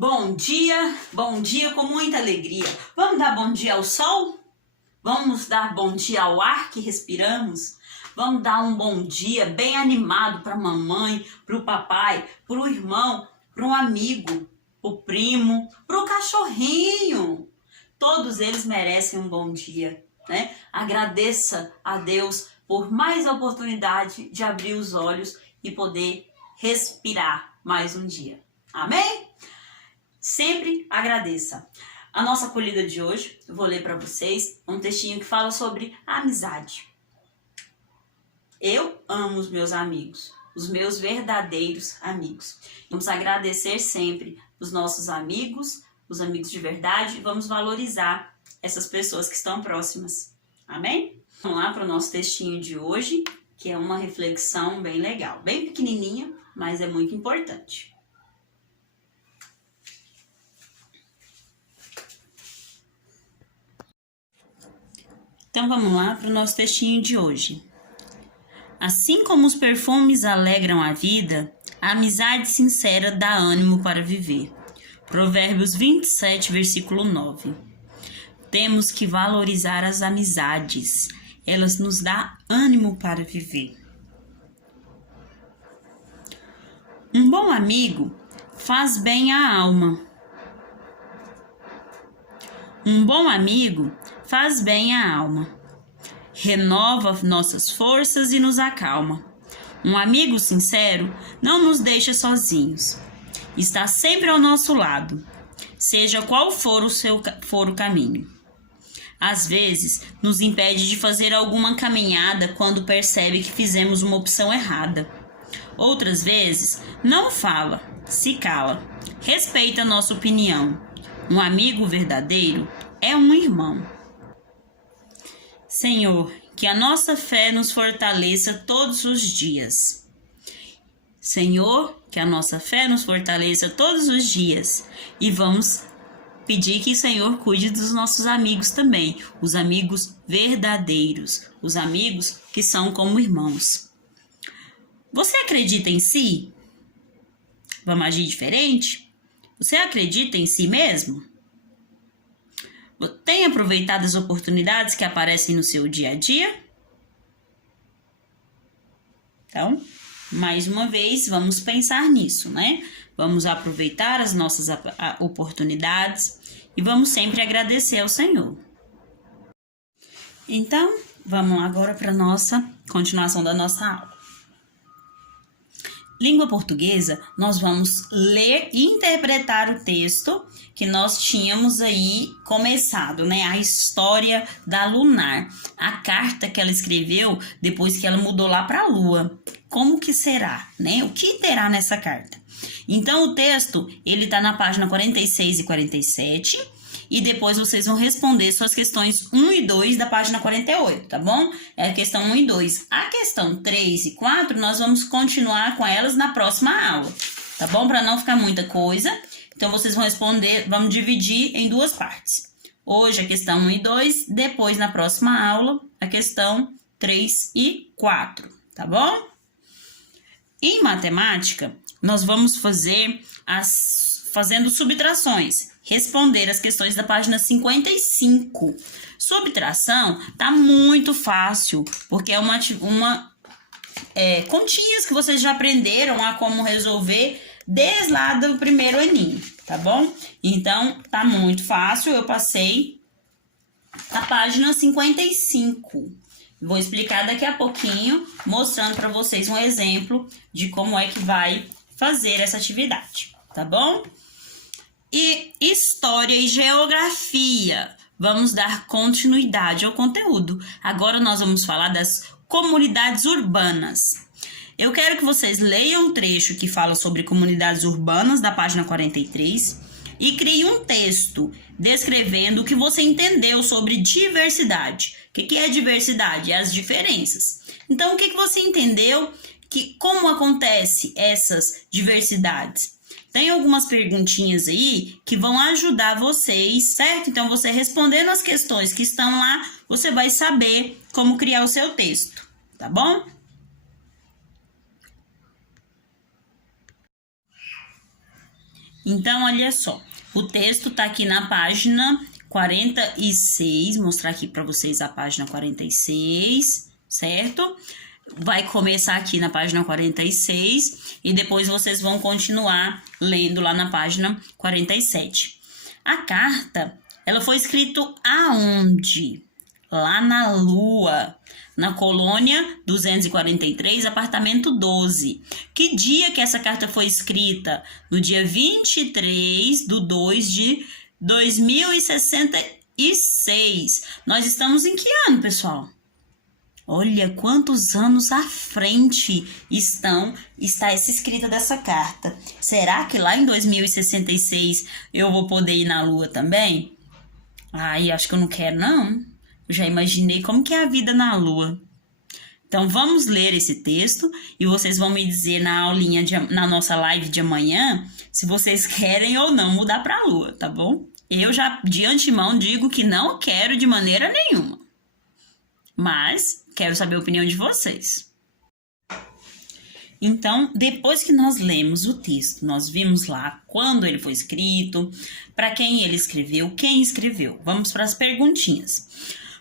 Bom dia com muita alegria. Vamos dar bom dia ao sol? Vamos dar bom dia ao ar que respiramos? Vamos dar um bom dia bem animado para a mamãe, para o papai, para o irmão, para um amigo, para o primo, para o cachorrinho. Todos eles merecem um bom dia, né? Agradeça a Deus por mais a oportunidade de abrir os olhos e poder respirar mais um dia. Amém? Sempre agradeça. A nossa acolhida de hoje, eu vou ler para vocês um textinho que fala sobre a amizade. Eu amo os meus amigos, os meus verdadeiros amigos. Vamos agradecer sempre os nossos amigos, os amigos de verdade, vamos valorizar essas pessoas que estão próximas. Amém? Vamos lá para o nosso textinho de hoje, que é uma reflexão bem legal, bem pequenininha, mas é muito importante. Então vamos lá para o nosso textinho de hoje. Assim como os perfumes alegram a vida, a amizade sincera dá ânimo para viver. Provérbios 27, versículo 9. Temos que valorizar as amizades. Elas nos dão ânimo para viver. Um bom amigo faz bem à alma. Um bom amigo faz bem à alma. Renova nossas forças e nos acalma. Um amigo sincero não nos deixa sozinhos. Está sempre ao nosso lado, seja qual for o caminho. Às vezes, nos impede de fazer alguma caminhada quando percebe que fizemos uma opção errada. Outras vezes, não fala, se cala, respeita nossa opinião. Um amigo verdadeiro é um irmão. Senhor, que a nossa fé nos fortaleça todos os dias. Senhor, que a nossa fé nos fortaleça todos os dias. E vamos pedir que o Senhor cuide dos nossos amigos também, os amigos verdadeiros, os amigos que são como irmãos. Você acredita em si? Vamos agir diferente? Você acredita em si mesmo? Tem aproveitado as oportunidades que aparecem no seu dia a dia? Então, mais uma vez, vamos pensar nisso, né? Vamos aproveitar as nossas oportunidades e vamos sempre agradecer ao Senhor. Então, vamos agora para a nossa continuação da nossa aula. Língua portuguesa, nós vamos ler e interpretar o texto que nós tínhamos aí começado, né? A história da Lunar, a carta que ela escreveu depois que ela mudou lá para a Lua. Como que será, né? O que terá nessa carta? Então, o texto, ele tá na página 46 e 47, e depois vocês vão responder suas questões 1 e 2 da página 48, tá bom? É a questão 1 e 2. A questão 3 e 4, nós vamos continuar com elas na próxima aula, tá bom? Para não ficar muita coisa. Então, vocês vão responder, vamos dividir em duas partes. Hoje a questão 1 e 2, depois na próxima aula a questão 3 e 4, tá bom? Em matemática, nós vamos fazendo subtrações, responder as questões da página 55. Subtração tá muito fácil, porque é continhas que vocês já aprenderam a como resolver desde lá do primeiro aninho, tá bom? Então, tá muito fácil, eu passei a página 55. Vou explicar daqui a pouquinho, mostrando para vocês um exemplo de como é que vai fazer essa atividade, tá bom? E História e Geografia. Vamos dar continuidade ao conteúdo. Agora nós vamos falar das comunidades urbanas. Eu quero que vocês leiam um trecho que fala sobre comunidades urbanas, da página 43, e crie um texto descrevendo o que você entendeu sobre diversidade. O que é diversidade? É as diferenças. Então, o que você entendeu? Como acontece essas diversidades? Tem algumas perguntinhas aí que vão ajudar vocês, certo? Então, você respondendo as questões que estão lá, você vai saber como criar o seu texto, tá bom? Então, olha só, o texto tá aqui na página 46, vou mostrar aqui para vocês a página 46, certo? Vai começar aqui na página 46 e depois vocês vão continuar lendo lá na página 47. A carta, ela foi escrita aonde? Lá na Lua, na colônia 243, apartamento 12. Que dia que essa carta foi escrita? No dia 23/2/2066. Nós estamos em que ano, pessoal? Olha quantos anos à frente está essa escrita dessa carta. Será que lá em 2066 eu vou poder ir na Lua também? Ai, acho que eu não quero, não. Eu já imaginei como que é a vida na Lua. Então, vamos ler esse texto e vocês vão me dizer na aulinha, na nossa live de amanhã, se vocês querem ou não mudar para a Lua, tá bom? Eu já, de antemão, digo que não quero de maneira nenhuma. Mas quero saber a opinião de vocês. Então, depois que nós lemos o texto, nós vimos lá quando ele foi escrito, para quem ele escreveu, quem escreveu. Vamos para as perguntinhas.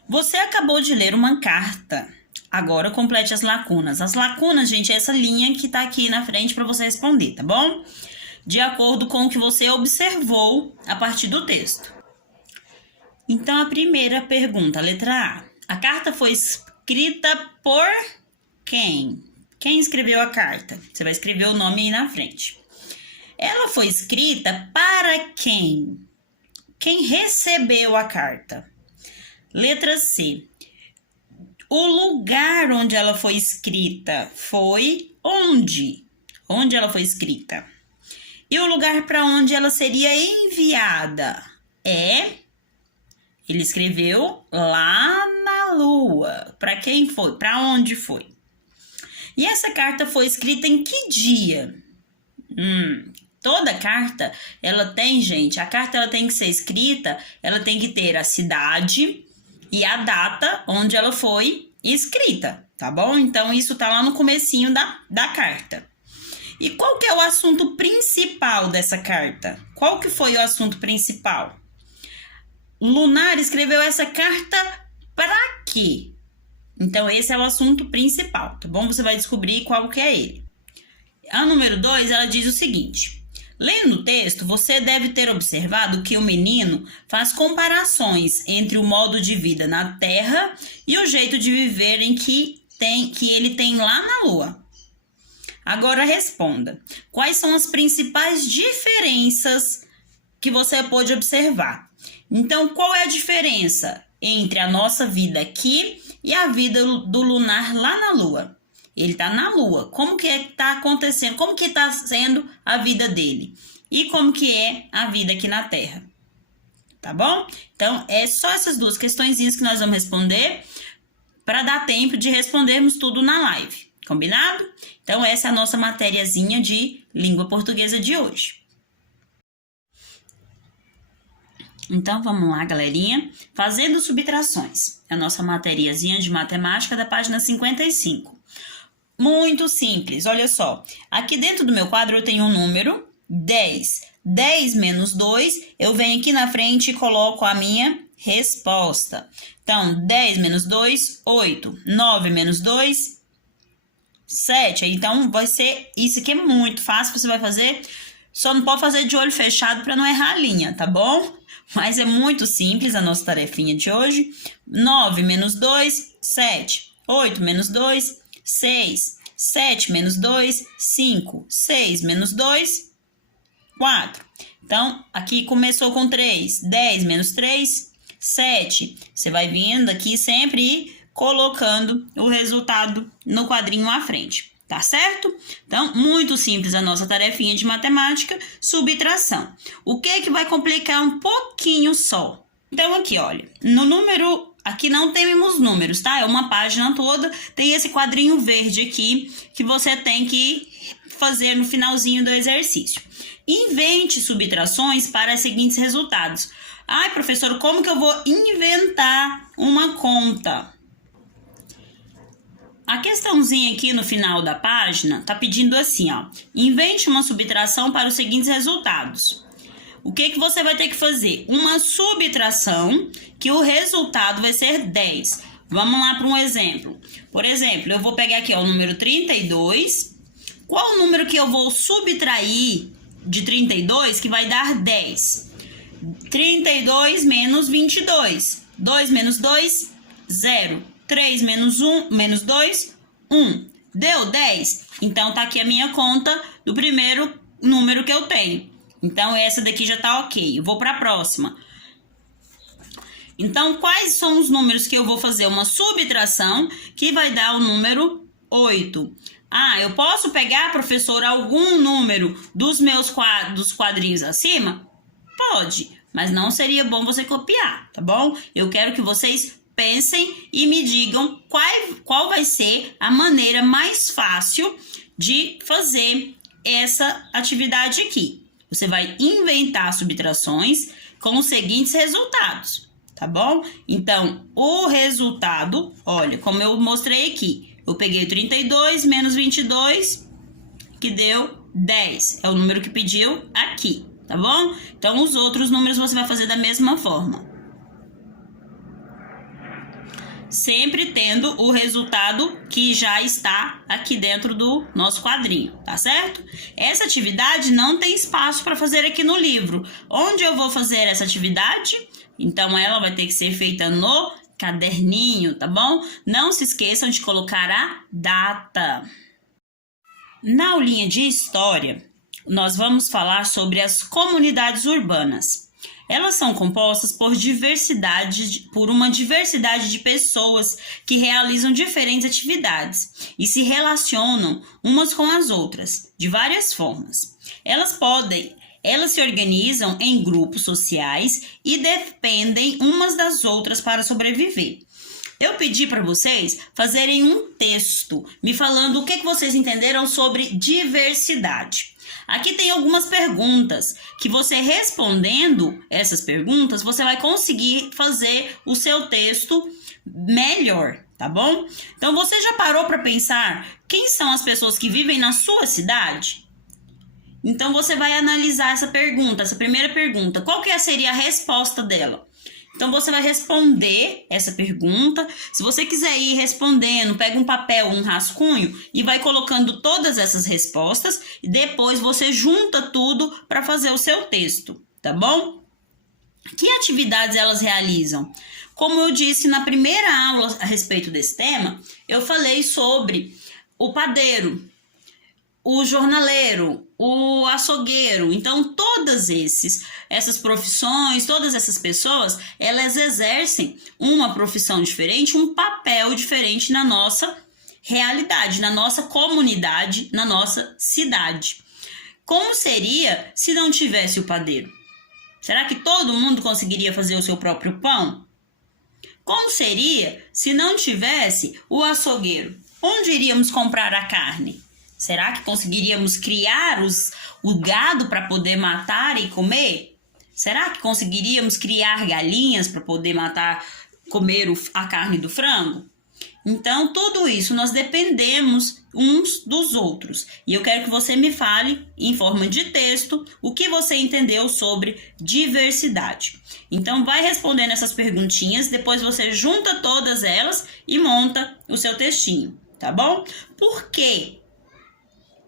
Você acabou de ler uma carta. Agora complete as lacunas. As lacunas, gente, é essa linha que está aqui na frente para você responder, tá bom? De acordo com o que você observou a partir do texto. Então, a primeira pergunta, letra A. A carta foi escrita por quem? Quem escreveu a carta? Você vai escrever o nome aí na frente. Ela foi escrita para quem? Quem recebeu a carta? Letra C. O lugar onde ela foi escrita foi onde? Onde ela foi escrita? E o lugar para onde ela seria enviada é... Ele escreveu lá na Lua. Para quem foi? Para onde foi? E essa carta foi escrita em que dia? Toda carta, ela tem, gente, a carta ela tem que ser escrita, ela tem que ter a cidade e a data onde ela foi escrita, tá bom? Então, isso tá lá no comecinho da carta. E qual que é o assunto principal dessa carta? Qual que foi o assunto principal? Lunar escreveu essa carta para quê? Então, esse é o assunto principal, tá bom? Você vai descobrir qual que é ele. A número 2, ela diz o seguinte. Lendo o texto, você deve ter observado que o menino faz comparações entre o modo de vida na Terra e o jeito de viver que ele tem lá na Lua. Agora responda. Quais são as principais diferenças que você pôde observar? Então, qual é a diferença entre a nossa vida aqui e a vida do lunar lá na Lua? Ele está na Lua. Como que está acontecendo? Como que está sendo a vida dele? E como que é a vida aqui na Terra? Tá bom? Então, é só essas duas questõezinhas que nós vamos responder para dar tempo de respondermos tudo na live. Combinado? Então, essa é a nossa matériazinha de língua portuguesa de hoje. Então, vamos lá, galerinha. Fazendo subtrações. É a nossa matériazinha de matemática da página 55. Muito simples, olha só. Aqui dentro do meu quadro eu tenho um número 10. 10 menos 2, eu venho aqui na frente e coloco a minha resposta. Então, 10 menos 2, 8. 9 menos 2, 7. Então, vai ser... Isso aqui é muito fácil, você vai fazer... Só não pode fazer de olho fechado para não errar a linha, tá bom? Mas é muito simples a nossa tarefinha de hoje. 9 menos 2, 7. 8 menos 2, 6. 7 menos 2, 5. 6 menos 2, 4. Então, aqui começou com 3. 10 menos 3, 7. Você vai vindo aqui sempre e colocando o resultado no quadrinho à frente. Tá certo? Então, muito simples a nossa tarefinha de matemática, subtração. O que é que vai complicar um pouquinho só? Então, aqui, olha, no número... Aqui não temos números, tá? É uma página toda, tem esse quadrinho verde aqui que você tem que fazer no finalzinho do exercício. Invente subtrações para os seguintes resultados. Ai, professor, como que eu vou inventar uma conta? A questãozinha aqui no final da página tá pedindo assim, ó. Invente uma subtração para os seguintes resultados. O que que você vai ter que fazer? Uma subtração que o resultado vai ser 10. Vamos lá para um exemplo. Por exemplo, eu vou pegar aqui ó, o número 32. Qual o número que eu vou subtrair de 32 que vai dar 10? 32 menos 22. 2 menos 2, 0. 3 menos 1, menos 2, 1. Deu 10? Então, tá aqui a minha conta do primeiro número que eu tenho. Então, essa daqui já tá ok. Eu vou para a próxima. Então, quais são os números que eu vou fazer uma subtração que vai dar o número 8? Ah, eu posso pegar, professor, algum número dos meus dos quadrinhos acima? Pode, mas não seria bom você copiar, tá bom? Eu quero que vocês pensem e me digam qual vai ser a maneira mais fácil de fazer essa atividade aqui. Você vai inventar subtrações com os seguintes resultados, tá bom? Então, o resultado, olha, como eu mostrei aqui, eu peguei 32 menos 22, que deu 10. É o número que pediu aqui, tá bom? Então, os outros números você vai fazer da mesma forma. Sempre tendo o resultado que já está aqui dentro do nosso quadrinho, tá certo? Essa atividade não tem espaço para fazer aqui no livro. Onde eu vou fazer essa atividade? Então, ela vai ter que ser feita no caderninho, tá bom? Não se esqueçam de colocar a data. Na aulinha de história, nós vamos falar sobre as comunidades urbanas. Elas são compostas por uma diversidade de pessoas que realizam diferentes atividades e se relacionam umas com as outras de várias formas. Elas se organizam em grupos sociais e dependem umas das outras para sobreviver. Eu pedi para vocês fazerem um texto me falando o que vocês entenderam sobre diversidade. Aqui tem algumas perguntas que você respondendo essas perguntas, você vai conseguir fazer o seu texto melhor, tá bom? Então, você já parou para pensar quem são as pessoas que vivem na sua cidade? Então, você vai analisar essa pergunta, essa primeira pergunta. Qual que seria a resposta dela? Então, você vai responder essa pergunta. Se você quiser ir respondendo, pega um papel, um rascunho e vai colocando todas essas respostas. E depois você junta tudo para fazer o seu texto, tá bom? Que atividades elas realizam? Como eu disse na primeira aula a respeito desse tema, eu falei sobre o padeiro, o jornaleiro, o açougueiro. Então, todas essas profissões, todas essas pessoas, elas exercem uma profissão diferente, um papel diferente na nossa realidade, na nossa comunidade, na nossa cidade. Como seria se não tivesse o padeiro? Será que todo mundo conseguiria fazer o seu próprio pão? Como seria se não tivesse o açougueiro? Onde iríamos comprar a carne? Será que conseguiríamos criar o gado para poder matar e comer? Será que conseguiríamos criar galinhas para poder comer a carne do frango? Então, tudo isso nós dependemos uns dos outros. E eu quero que você me fale, em forma de texto, o que você entendeu sobre diversidade. Então, vai respondendo essas perguntinhas, depois você junta todas elas e monta o seu textinho, tá bom? Por quê?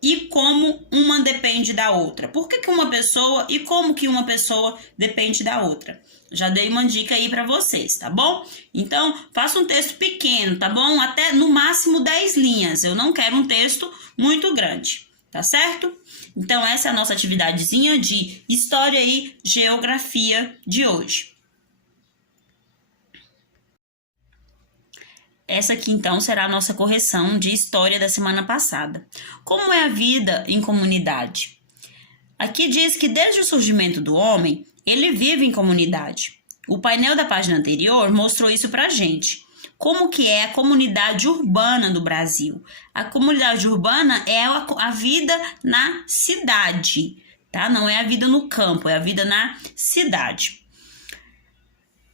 E como uma depende da outra. Por que uma pessoa e como que uma pessoa depende da outra? Já dei uma dica aí para vocês, tá bom? Então, faça um texto pequeno, tá bom? Até no máximo 10 linhas. Eu não quero um texto muito grande, tá certo? Então, essa é a nossa atividadezinha de História e Geografia de hoje. Essa aqui, então, será a nossa correção de história da semana passada. Como é a vida em comunidade? Aqui diz que desde o surgimento do homem, ele vive em comunidade. O painel da página anterior mostrou isso pra gente. Como que é a comunidade urbana do Brasil? A comunidade urbana é a vida na cidade, tá? Não é a vida no campo, é a vida na cidade.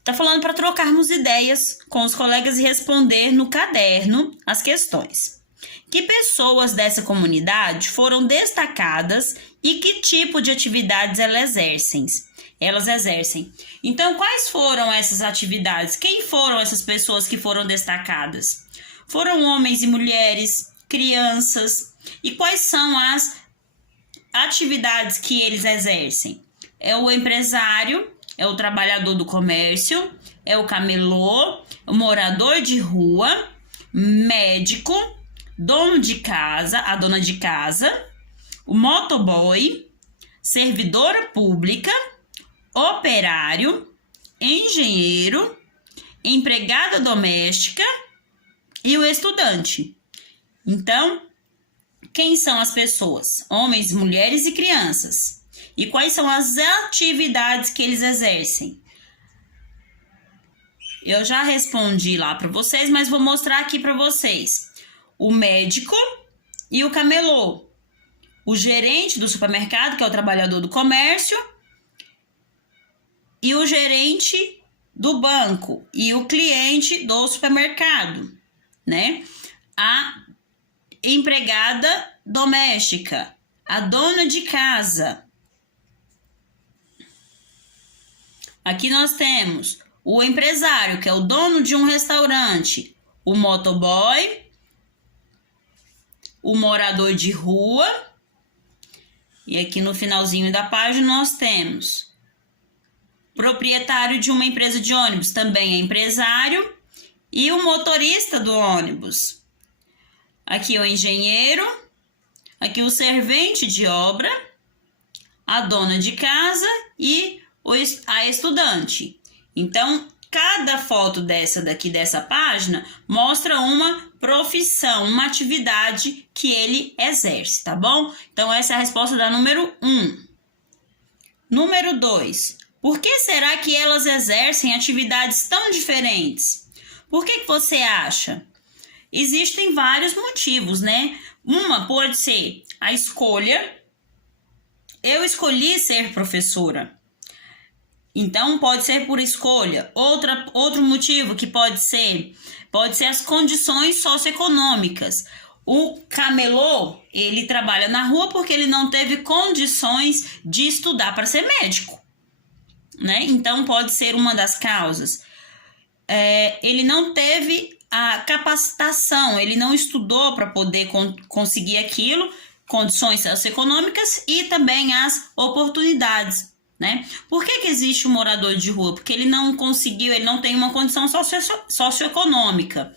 Tá falando para trocarmos ideias com os colegas e responder no caderno as questões. Que pessoas dessa comunidade foram destacadas e que tipo de atividades elas exercem? Então, quais foram essas atividades? Quem foram essas pessoas que foram destacadas? Foram homens e mulheres, crianças. E quais são as atividades que eles exercem? É o empresário, é o trabalhador do comércio, é o camelô, o morador de rua, médico, dono de casa, a dona de casa, o motoboy, servidora pública, operário, engenheiro, empregada doméstica e o estudante. Então, quem são as pessoas? Homens, mulheres e crianças. E quais são as atividades que eles exercem? Eu já respondi lá para vocês, mas vou mostrar aqui para vocês. O médico e o camelô. O gerente do supermercado, que é o trabalhador do comércio, e o gerente do banco e o cliente do supermercado, né? A empregada doméstica, a dona de casa. Aqui nós temos o empresário, que é o dono de um restaurante, o motoboy, o morador de rua. E aqui no finalzinho da página nós temos proprietário de uma empresa de ônibus, também é empresário, e o motorista do ônibus. Aqui o engenheiro, aqui o servente de obra, a dona de casa e a estudante. Então, cada foto dessa página mostra uma profissão, uma atividade que ele exerce, tá bom? Então, essa é a resposta da número 1. Número 2. Por que será que elas exercem atividades tão diferentes? Por que você acha? Existem vários motivos, né? Uma pode ser a escolha. Eu escolhi ser professora. Então, pode ser por escolha. Outro motivo que pode ser as condições socioeconômicas. O camelô, ele trabalha na rua porque ele não teve condições de estudar para ser médico, né? Então, pode ser uma das causas. Ele não teve a capacitação, ele não estudou para poder conseguir aquilo, condições socioeconômicas e também as oportunidades, né? Por que existe o morador de rua? Porque ele não conseguiu, ele não tem uma condição socioeconômica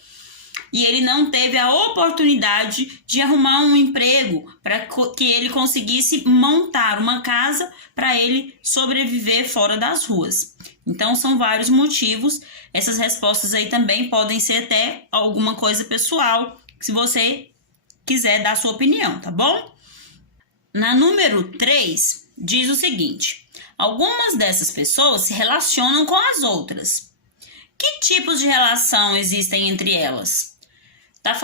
e ele não teve a oportunidade de arrumar um emprego para que ele conseguisse montar uma casa para ele sobreviver fora das ruas. Então, são vários motivos. Essas respostas aí também podem ser até alguma coisa pessoal, se você quiser dar sua opinião, tá bom? Na número 3, diz o seguinte: algumas dessas pessoas se relacionam com as outras. Que tipos de relação existem entre elas? Tá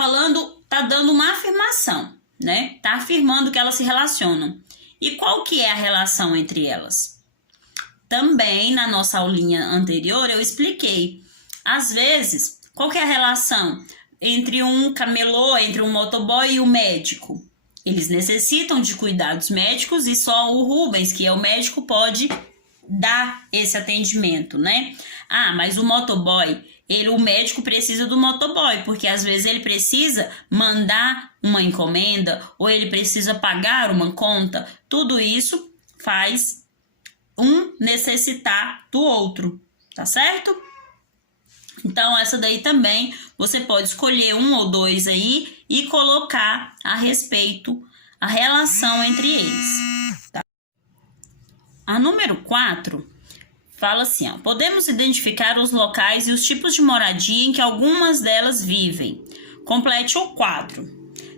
dando uma afirmação, né? Tá afirmando que elas se relacionam. E qual que é a relação entre elas? Também na nossa aulinha anterior eu expliquei. Às vezes, qual que é a relação entre um camelô, entre um motoboy e o médico? Eles necessitam de cuidados médicos e só o Rubens, que é o médico, pode dar esse atendimento, né? Ah, mas o motoboy, o médico precisa do motoboy, porque às vezes ele precisa mandar uma encomenda ou ele precisa pagar uma conta. Tudo isso faz um necessitar do outro, tá certo? Então, essa daí também você pode escolher um ou dois aí e colocar a respeito a relação entre eles. Tá? A número 4 fala assim, ó: podemos identificar os locais e os tipos de moradia em que algumas delas vivem. Complete o quadro.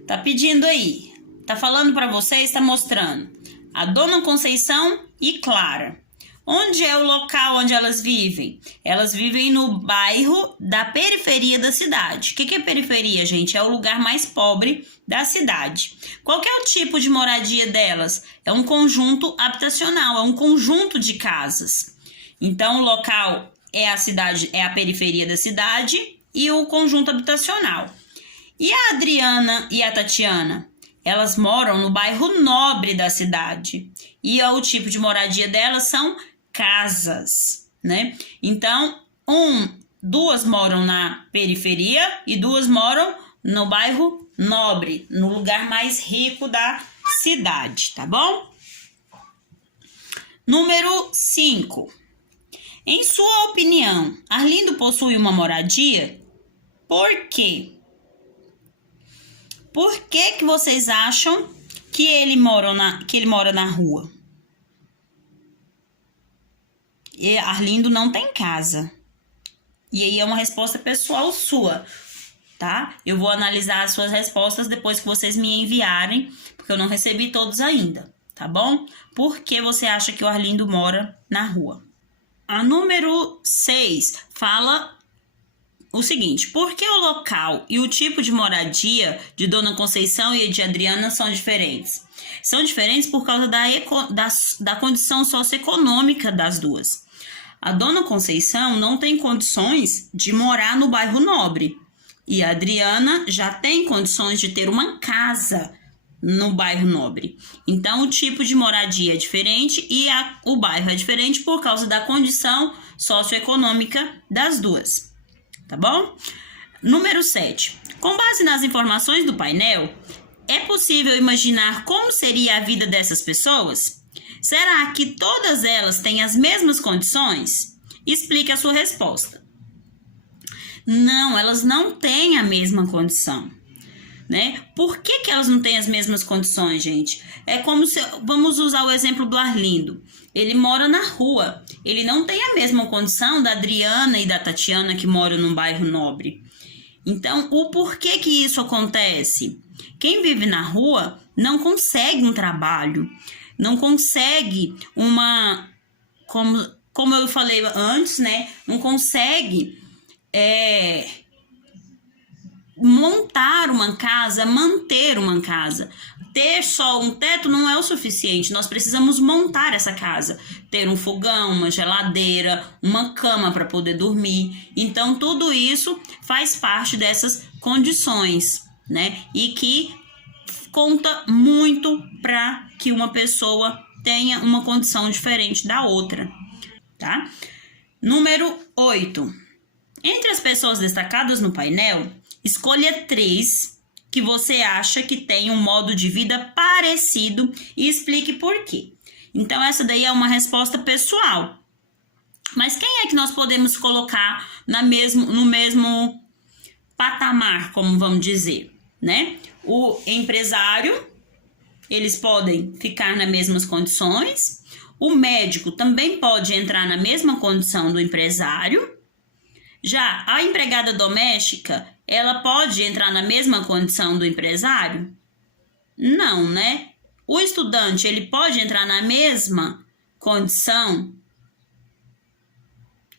Tá pedindo aí. Tá falando para vocês, tá mostrando a Dona Conceição e Clara. Onde é o local onde elas vivem? Elas vivem no bairro da periferia da cidade. O que é periferia, gente? É o lugar mais pobre da cidade. Qual que é o tipo de moradia delas? É um conjunto habitacional, é um conjunto de casas. Então, o local é a cidade, é a periferia da cidade e o conjunto habitacional. E a Adriana e a Tatiana? Elas moram no bairro nobre da cidade. E o tipo de moradia delas são casas, né? Então, duas moram na periferia e duas moram no bairro nobre, no lugar mais rico da cidade, tá bom? Número 5. Em sua opinião, Arlindo possui uma moradia? Por quê? Por que vocês acham que ele mora na rua? E Arlindo não tem casa. E aí é uma resposta pessoal sua, tá? Eu vou analisar as suas respostas depois que vocês me enviarem, porque eu não recebi todos ainda, tá bom? Por que você acha que o Arlindo mora na rua? A número 6 fala o seguinte: por que o local e o tipo de moradia de Dona Conceição e de Adriana são diferentes? São diferentes por causa da condição socioeconômica das duas. A Dona Conceição não tem condições de morar no bairro nobre e a Adriana já tem condições de ter uma casa no bairro nobre. Então, o tipo de moradia é diferente e o bairro é diferente por causa da condição socioeconômica das duas. Tá bom? Número 7. Com base nas informações do painel, é possível imaginar como seria a vida dessas pessoas? Será que todas elas têm as mesmas condições? Explique a sua resposta. Não, elas não têm a mesma condição, né? Por que elas não têm as mesmas condições, gente? É como se... Vamos usar o exemplo do Arlindo. Ele mora na rua. Ele não tem a mesma condição da Adriana e da Tatiana, que moram num bairro nobre. Então, o porquê que isso acontece? Quem vive na rua não consegue um trabalho, não consegue uma... Como eu falei antes, né? Não consegue montar uma casa, manter uma casa. Ter só um teto não é o suficiente. Nós precisamos montar essa casa. Ter um fogão, uma geladeira, uma cama para poder dormir. Então, tudo isso faz parte dessas condições, né? E que conta muito para que uma pessoa tenha uma condição diferente da outra, tá? Número 8. Entre as pessoas destacadas no painel, escolha 3 que você acha que tem um modo de vida parecido e explique por quê. Então, essa daí é uma resposta pessoal. Mas quem é que nós podemos colocar no mesmo patamar, como vamos dizer, né? O empresário, eles podem ficar nas mesmas condições. O médico também pode entrar na mesma condição do empresário. Já a empregada doméstica, ela pode entrar na mesma condição do empresário? Não, né? O estudante, ele pode entrar na mesma condição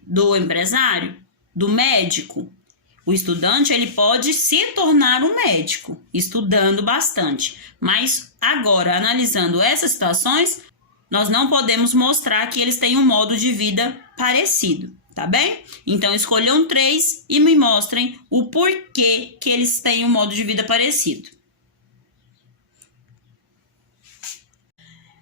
do empresário, do médico? O estudante, ele pode se tornar um médico, estudando bastante. Mas agora, analisando essas situações, nós não podemos mostrar que eles têm um modo de vida parecido. Tá bem? Então, escolham 3 e me mostrem o porquê que eles têm um modo de vida parecido.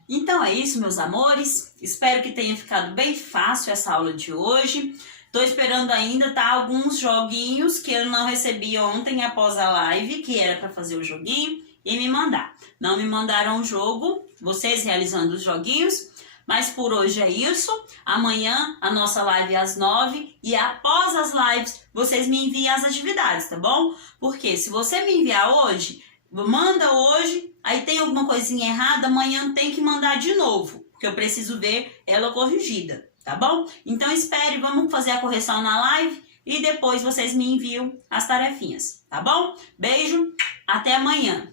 Então, é isso, meus amores. Espero que tenha ficado bem fácil essa aula de hoje. Tô esperando ainda, tá? Alguns joguinhos que eu não recebi ontem após a live, que era para fazer o joguinho, e me mandar. Não me mandaram o jogo, vocês realizando os joguinhos. Mas por hoje é isso. Amanhã a nossa live é às 9 e após as lives vocês me enviam as atividades, tá bom? Porque se você me enviar hoje, manda hoje, aí tem alguma coisinha errada, amanhã tem que mandar de novo, porque eu preciso ver ela corrigida, tá bom? Então espere, vamos fazer a correção na live e depois vocês me enviam as tarefinhas, tá bom? Beijo, até amanhã.